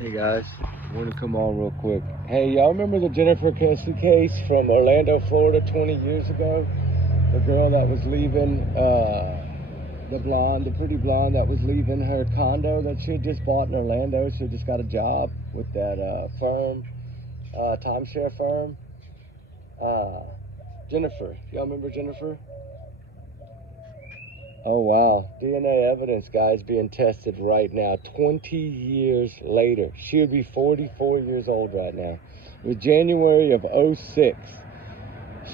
Hey guys, I want to come on real quick. Hey, y'all remember the Jennifer Kelsey case from Orlando, Florida 20 years ago? The girl that was leaving, the blonde, the pretty blonde that was leaving her condo that she had just bought in Orlando. She had just got a job with that firm, timeshare firm. Uh, Jennifer, y'all remember Jennifer? Oh wow, DNA evidence, guys, being tested right now, 20 years later. She would be 44 years old right now. It was January of '06.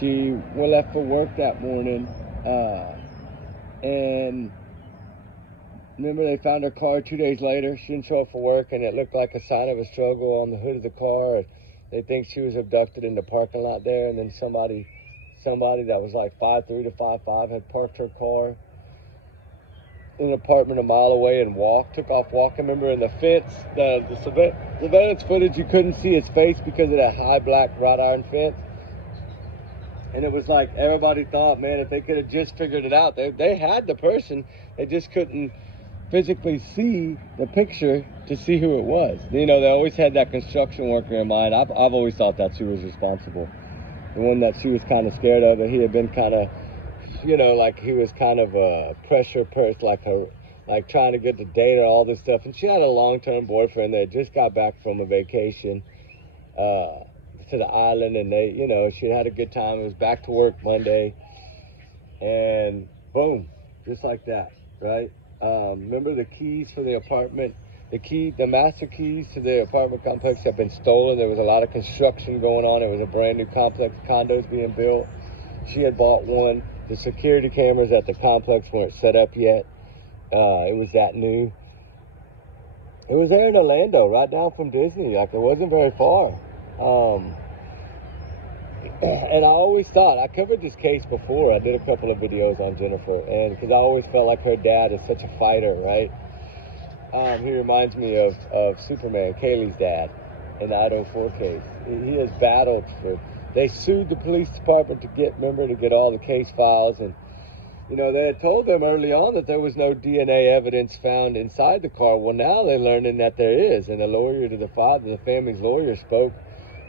She left for work that morning, and remember they found her car 2 days later. She didn't show up for work, and it looked like a sign of a struggle on the hood of the car. They think she was abducted in the parking lot there, and then somebody that was like 5'3" to 5'5" had parked her car in an apartment a mile away and took off walking. Remember in the fence, the surveillance footage, you couldn't see his face because of that high black wrought iron fence. And it was like everybody thought, man, if they could have just figured it out, they had the person, they just couldn't physically see the picture to see who it was. You know, they always had that construction worker in mind. I've always thought that's who was responsible. The one that she was kind of scared of, and he had been kind of, like he was kind of a pressure person, like trying to get the data, all this stuff. And she had a long-term boyfriend that just got back from a vacation to the island, and she had a good time. It was back to work Monday, and boom, just like that, right? Remember the keys for the apartment? The master keys to the apartment complex have been stolen. There was a lot of construction going on. It was a brand new complex, condos being built. She had bought one. The security cameras at the complex weren't set up yet. It was that new. It was there in Orlando, right down from Disney. Like, it wasn't very far. And I always thought, I covered this case before. I did a couple of videos on Jennifer, and because I always felt like her dad is such a fighter, right? He reminds me of Superman, Kaylee's dad, in the Idaho 4 case. He has battled for. They sued the police department to get all the case files, and they had told them early on that there was no DNA evidence found inside the car. Well, now they're learning that there is, and the lawyer to the father, the family's lawyer, spoke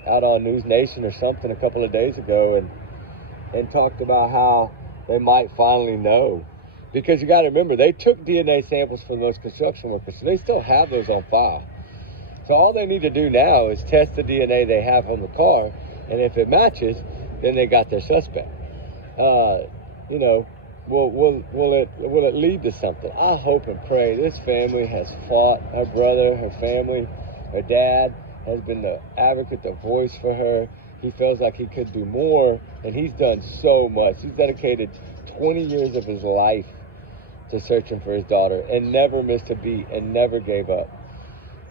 out on News Nation or something a couple of days ago, and talked about how they might finally know. Because you got to remember, they took DNA samples from those construction workers, so they still have those on file. So all they need to do now is test the DNA they have on the car, and if it matches, then they got their suspect. Will it lead to something? I hope and pray. This family has fought. Her brother, her family, her dad has been the advocate, the voice for her. He feels like he could do more, and he's done so much. He's dedicated 20 years of his life to searching for his daughter, and never missed a beat, and never gave up.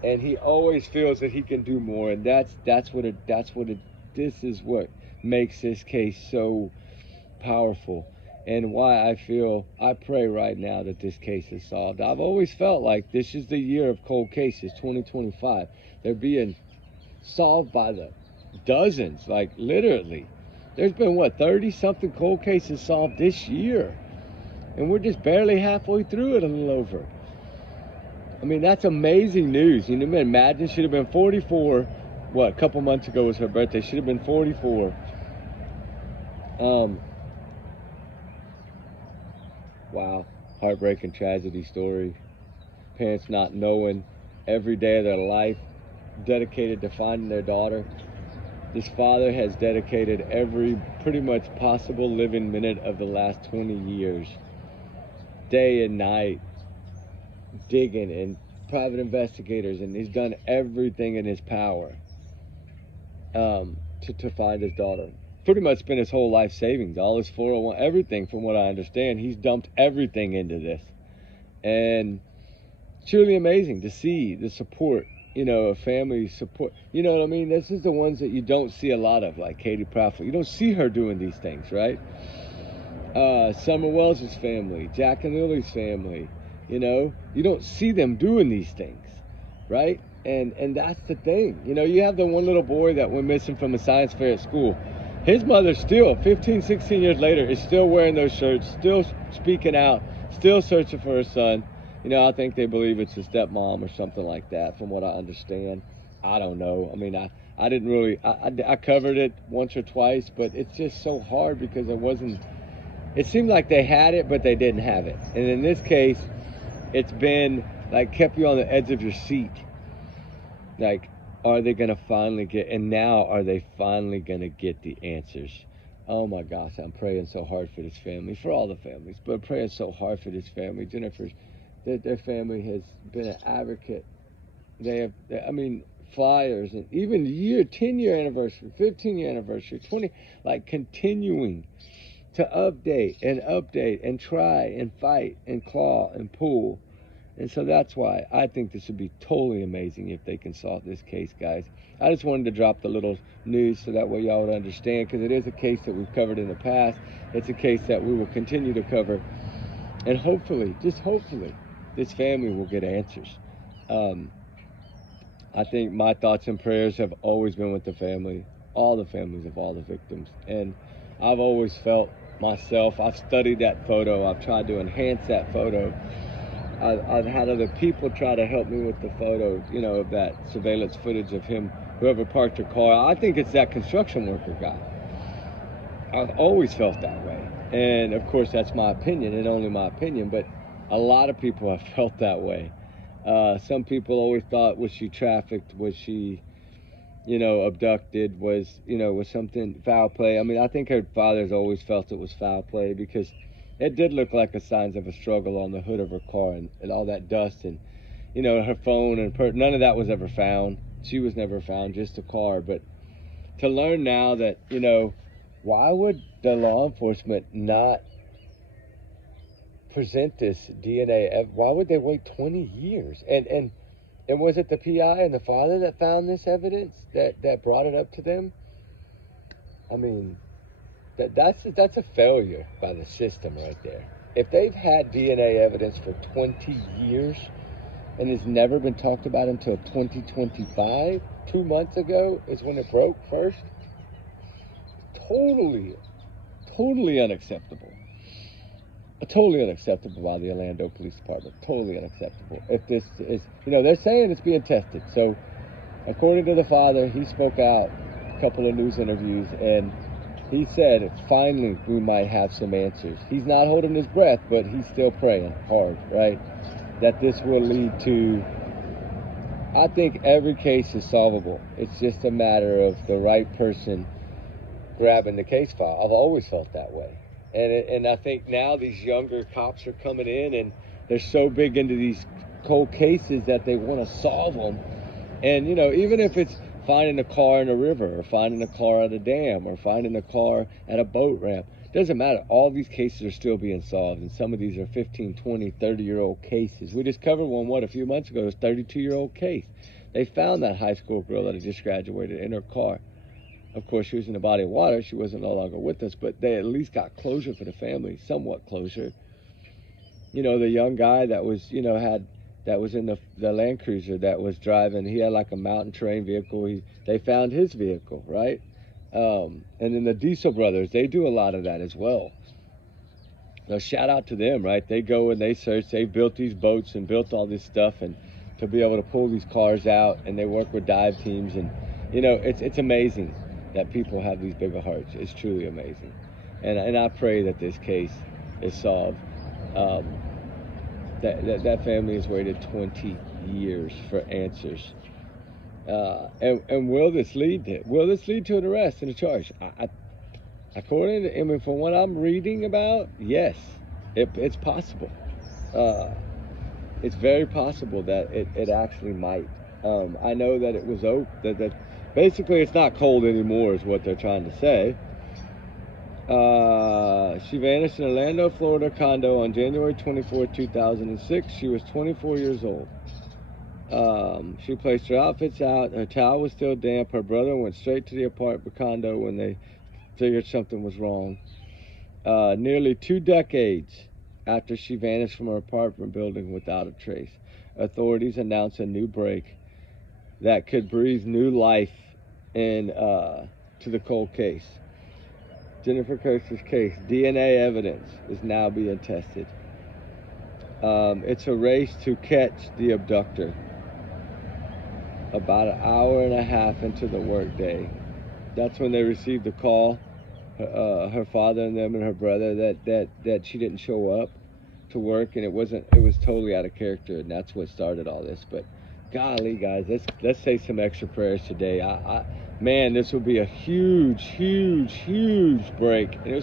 And he always feels that he can do more, and this is what makes this case so powerful, and why I pray right now that this case is solved. I've always felt like this is the year of cold cases, 2025. They're being solved by the dozens, like literally. There's been 30 something cold cases solved this year, and we're just barely halfway through it, a little over. I mean, that's amazing news. Imagine, she'd have been 44. A couple months ago was her birthday. She'd have been 44. Wow, heartbreaking tragedy story. Parents not knowing every day of their life, dedicated to finding their daughter. This father has dedicated every pretty much possible living minute of the last 20 years, day and night, digging, and private investigators, and he's done everything in his power to find his daughter. Pretty much spent his whole life savings, all his 401, everything. From what I understand, he's dumped everything into this, and truly amazing to see the support, a family support. You know what I mean? This is the ones that you don't see a lot of, like Katie Proudfoot. You don't see her doing these things, right? Summer Wells' family, Jack and Lily's family, you don't see them doing these things, right? And that's the thing. You have the one little boy that went missing from a science fair at school. His mother still, 15, 16 years later, is still wearing those shirts, still speaking out, still searching for her son. I think they believe it's a stepmom or something like that, from what I understand. I don't know. I mean, I didn't really, I covered it once or twice, but it's just so hard because it seemed like they had it, but they didn't have it. And in this case, it's been like kept you on the edge of your seat. Like, are they going to finally get, and now are they finally going to get the answers? Oh my gosh, I'm praying so hard for this family, for all the families, but praying so hard for this family. Jennifer's, their family has been an advocate. They have, I mean, flyers, and even 10-year anniversary, 15-year anniversary, 20, like continuing to update and try and fight and claw and pull. And so that's why I think this would be totally amazing if they can solve this case, guys. I just wanted to drop the little news so that way y'all would understand, because it is a case that we've covered in the past. It's a case that we will continue to cover. And hopefully, just hopefully, this family will get answers. I think my thoughts and prayers have always been with the family, all the families of all the victims. And I've always felt myself, I've studied that photo, I've tried to enhance that photo. I've had other people try to help me with the photo, of that surveillance footage of him, whoever parked your car. I think it's that construction worker guy. I've always felt that way. And of course, that's my opinion and only my opinion, but a lot of people have felt that way. Some people always thought, was she trafficked? Was she, abducted? Was something foul play? I mean, I think her father's always felt it was foul play, because it did look like the signs of a struggle on the hood of her car, and all that dust, and her phone and none of that was ever found. She was never found, just a car. But to learn now that, why would the law enforcement not present this DNA? Why would they wait 20 years? And was it the PI and the father that found this evidence that brought it up to them? I mean, that's a failure by the system right there. If they've had DNA evidence for 20 years and it's never been talked about until 2025, 2 months ago is when it broke first. Totally unacceptable. Totally unacceptable by the Orlando Police Department. Totally unacceptable. If this is, they're saying it's being tested. So, according to the father, he spoke out a couple of news interviews, and he said, finally, we might have some answers. He's not holding his breath, but he's still praying hard, right? That this will lead to, I think every case is solvable. It's just a matter of the right person grabbing the case file. I've always felt that way. And I think now these younger cops are coming in, and they're so big into these cold cases that they want to solve them. And, even if it's finding a car in a river, or finding a car at a dam, or finding a car at a boat ramp, doesn't matter. All these cases are still being solved, and some of these are 15, 20, 30-year-old cases. We just covered one, a few months ago. It was a 32-year-old case. They found that high school girl that had just graduated in her car. Of course, she was in the body of water. She wasn't no longer with us, but they at least got closure for the family, somewhat closure. The young guy that was, that was in the Land Cruiser that was driving, he had like a mountain terrain vehicle. They found his vehicle, right? And then the Diesel brothers, they do a lot of that as well. Now, shout out to them, right? They go and they search. They built these boats and built all this stuff, and to be able to pull these cars out, and they work with dive teams, and it's amazing that people have these bigger hearts. It's truly amazing, and I pray that this case is solved. That family has waited 20 years for answers. And will this lead to an arrest and a charge? According to, from what I'm reading about, yes, it's possible. It's very possible that it actually might. I know that it was that basically it's not cold anymore, is what they're trying to say. She vanished in Orlando, Florida condo on January 24, 2006. She was 24 years old. She placed her outfits out. Her towel was still damp. Her brother went straight to the apartment condo when they figured something was wrong. Nearly 2 decades after she vanished from her apartment building without a trace, authorities announced a new break that could breathe new life to the cold case. Jennifer Koster's case, DNA evidence is now being tested. It's a race to catch the abductor. About an hour and a half into the workday, that's when they received the call. Her father and them and her brother that she didn't show up to work, and it was totally out of character, and that's what started all this. But golly, guys, let's say some extra prayers today. Man, this will be a huge break. And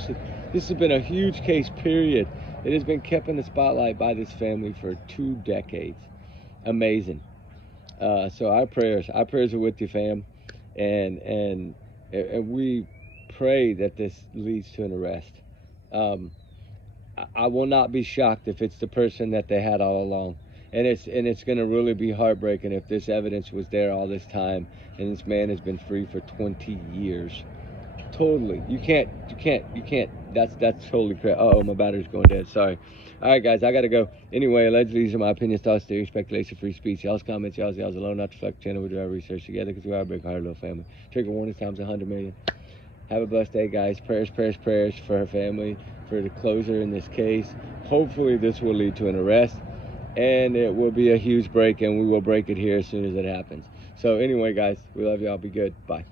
this has been a huge case, period. It has been kept in the spotlight by this family for 2 decades. Amazing. So our prayers are with you, fam, and we pray that this leads to an arrest. I will not be shocked if it's the person that they had all along, and it's going to really be heartbreaking if this evidence was there all this time, and this man has been free for 20 years. Totally, you can't. That's totally correct. Oh, my battery's going dead. Sorry. All right, guys, I gotta go. Anyway, allegedly, these are my opinions, thoughts, theories, speculation, free speech. Y'all's comments, y'all's alone, not to reflect the channel. We do our research together because we are a big hearted little family. Trigger warning times 100 million. Have a blessed day, guys. Prayers for her family, for the closure in this case. Hopefully, this will lead to an arrest, and it will be a huge break, and we will break it here as soon as it happens. So anyway, guys, we love y'all. Be good. Bye.